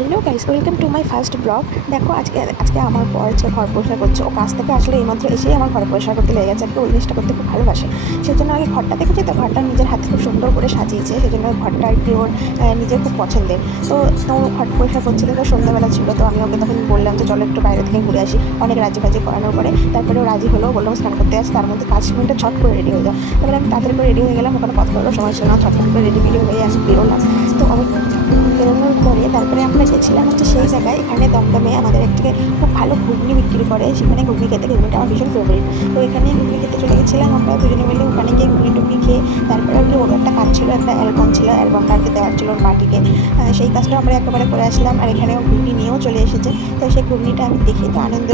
Hello guys, welcome to my first blog. দেখো আজকে আমার পর যে ঘর পরিষ্কার করছে, ও কাছ থেকে আসলে এইমাত্র এসেই আমার ঘর পরিষ্কার করতে লেগে গেছে। ওই জিনিসটা করতে খুব ভালোবাসে, সেই জন্য আগে ঘরটা দেখেছি। তো ঘরটা নিজের হাতে খুব সুন্দর করে সাজিয়েছে, সেই জন্য ঘরটা আর কি ওর নিজের খুব পছন্দের। তো ঘর পরিষ্কার করছিল, তো সন্ধ্যাবেলা ছিল। তো আমি ওকে তখন বললাম যে চলো একটু বাইরে থেকে ঘুরে আসি। অনেক রাজি করানোর পরে তারপরে ও রাজি হলো, বললাম স্নান করতে আসি, তার মধ্যে 5 মিনিটে ছট করে রেডি হয়ে যাও। তারপরে আমি তাড়াতাড়ি করে রেডি হয়ে গেলাম, ওখানে কথা বলার সময় ছিল না, ছটফট করে রেডি হয়ে আমি বেরোলাম। তো আমি বেরোনোর পরে তারপরে আমরা গেছিলাম হচ্ছে সেই জায়গায়, এখানে দমদমে আমাদের একদিকে খুব ভালো ঘুগনি বিক্রি করে, সেখানে ঘুগনিটা আমার ভীষণ ফেভারিট। তো এখানে ঘুগনি খেতে চলে গেছিলাম আমরা দুজনে মিলে। ওখানে গিয়ে ঘুগনি টুগনি খেয়ে তারপরে আর কি ওর একটা কাজ ছিল, একটা অ্যালবাম ছিল, অ্যালবামটা আর কি দেওয়ার ছিল ওর পার্টিকে। সেই কাজটা আমরা একেবারে করে আসলাম, আর এখানেও ঘুগনি নিয়েও চলে এসেছে। তো সেই ঘুগনিটা আমি দেখি, তো আনন্দ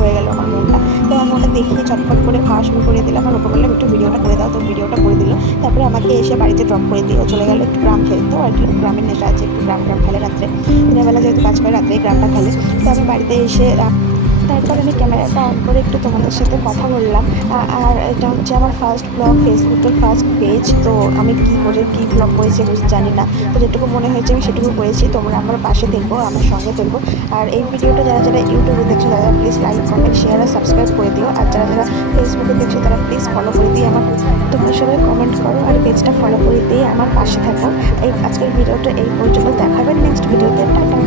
হয়ে গেল আমার মনটা। তো আমি ওটা দেখিয়ে চটপট করে খাওয়া শুরু করে দিলাম, আর ওকে বললাম একটু ভিডিওটা করে দাও। তো ভিডিওটা করে দিল। তারপরে আমাকে এসে বাড়িতে ড্রপ করে দিয়েও চলে গেল। একটু গ্রাম খেলতো আর কি, গ্রামের নেশা আছে, একটু গ্রাম খেলে রাত্রে। দিনের বেলা যেহেতু কাজ করে, রাত্রেই গ্রামটা খেলে। তো আমি বাড়িতে এসে তারপর আমি ক্যামেরাটা অন করে একটু তোমাদের সাথে কথা বললাম। আর এটা হচ্ছে আমার ফার্স্ট ব্লগ, ফেসবুকের ফার্স্ট পেজ। তো আমি কী ব্লগ করেছি জানি না, তো যেটুকু মনে হয়েছে আমি সেটুকু করেছি। তোমরা আমার পাশে দেখবো, আমার সঙ্গে দেখবো। আর এই ভিডিওটা যারা ইউটিউবে দেখছো তারা প্লিজ লাইক, কমেন্ট, শেয়ার আর সাবস্ক্রাইব করে দিও। আর যারা ফেসবুকে দেখছো তারা প্লিজ ফলো করে দিয়ে তোমরা সবাই কমেন্ট করো আর পেজটা ফলো করে দিয়ে আমার পাশে থাকো। আজকের ভিডিওটা এই পর্যন্ত, দেখাবেন নেক্সট ভিডিওতে। টাটা।